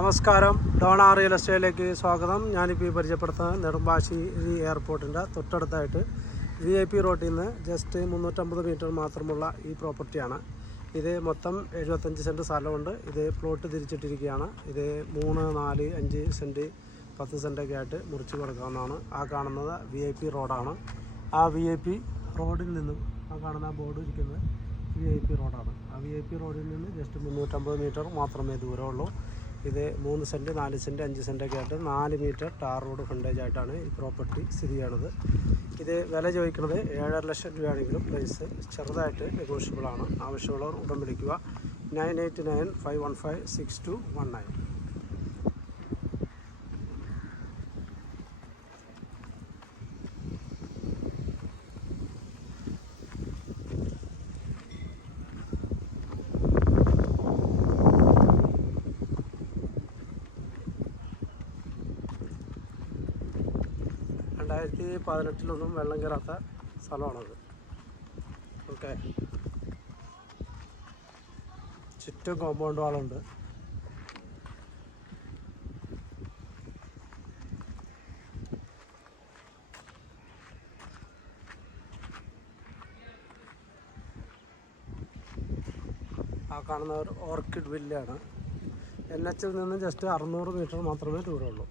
നമസ്കാരം. Donna real എസ്റ്റേറ്റിലേക്ക് സ്വാഗതം. ഞാനിപ്പോൾ ഈ പരിചയപ്പെടുത്തുന്നത് നെടുമ്പാശ്ശേരി എയർപോർട്ടിന്റെ തൊട്ടടുത്തായിട്ട് വി ഐ പി റോഡിൽ നിന്ന് ജസ്റ്റ് മുന്നൂറ്റമ്പത് മീറ്റർ മാത്രമുള്ള ഈ പ്രോപ്പർട്ടിയാണ്. ഇത് മൊത്തം എഴുപത്തഞ്ച് സെന്റ് സ്ഥലമുണ്ട്. ഇത് പ്ലോട്ട് തിരിച്ചിട്ടിരിക്കുകയാണ്. ഇത് മൂന്ന് നാല് അഞ്ച് സെന്റ് പത്ത് സെന്റൊക്കെ ആയിട്ട് മുറിച്ച് കൊടുക്കാവുന്നതാണ്. ആ കാണുന്നത് വി ഐ പി റോഡാണ്. ആ വി ഐ പി റോഡിൽ നിന്നും ആ കാണുന്ന ബോർഡ് ഇരിക്കുന്നത് വി ഐ പി റോഡാണ്. ആ വി ഐ പി റോഡിൽ നിന്ന് ജസ്റ്റ് മുന്നൂറ്റമ്പത് മീറ്റർ മാത്രമേ ദൂരമുള്ളൂ. ഇത് മൂന്ന് സെന്റ് നാല് സെന്റ് അഞ്ച് സെന്റൊക്കെ ആയിട്ട് നാല് മീറ്റർ ടാർ റോഡ് ഫ്രണ്ടേജ് ആയിട്ടാണ് ഈ പ്രോപ്പർട്ടി സ്ഥിതി ചെയ്യണത്. ഇത് വില ചോദിക്കുന്നത് ഏഴര ലക്ഷം രൂപയാണെങ്കിലും പ്രൈസ് ചെറുതായിട്ട് നെഗോഷ്യബിളാണ് ആവശ്യമുള്ളവർ ഉടൻ വിളിക്കുക. Nine eight nine five one five six two one nine രണ്ടായിരത്തി പതിനെട്ടിലൊന്നും വെള്ളം കയറാത്ത സ്ഥലമാണത്. ഓക്കെ. ചുറ്റും കോമ്പൗണ്ട് വാളുണ്ട് ആ കാണുന്ന ഒരു ഓർക്കിഡ് വില്ലയാണ് എൻ എച്ചിൽ നിന്ന് ജസ്റ്റ് അറുന്നൂറ് മീറ്റർ മാത്രമേ ദൂരമുള്ളൂ.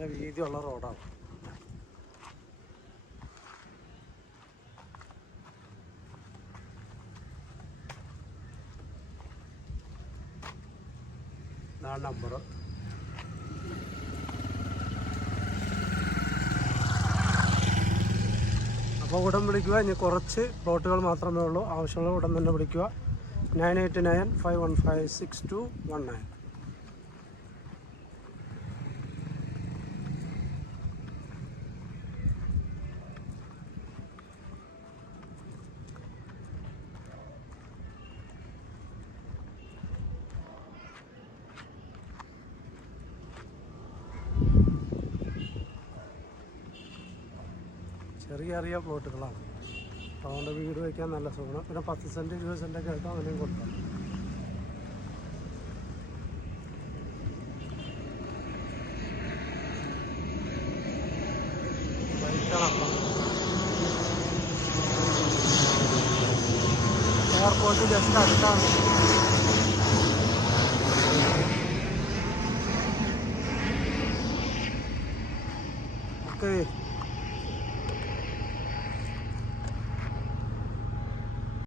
നല്ല വീതിയുള്ള റോഡാണ്. ഇതാണ് നമ്പർ അപ്പോൾ ഉടൻ വിളിക്കുക. ഇനി കുറച്ച് പ്ലോട്ടുകൾ മാത്രമേ ഉള്ളൂ. ആവശ്യമുള്ള ഉടൻ തന്നെ വിളിക്കുക. Nine eight nine five one five six two one nine. ചെറിയ ചെറിയ പ്ലോട്ടുകളാണ്. അതുകൊണ്ട് വീട് വയ്ക്കാൻ നല്ല സുഖമാണ്. പിന്നെ പത്ത് സെന്റ് ഇരുപത് സെന്റൊക്കെ എടുത്താൽ അങ്ങനെയും കൊടുക്കാം. എയർപോർട്ട് ജസ്റ്റ് അടുത്താണ്. ഓക്കെ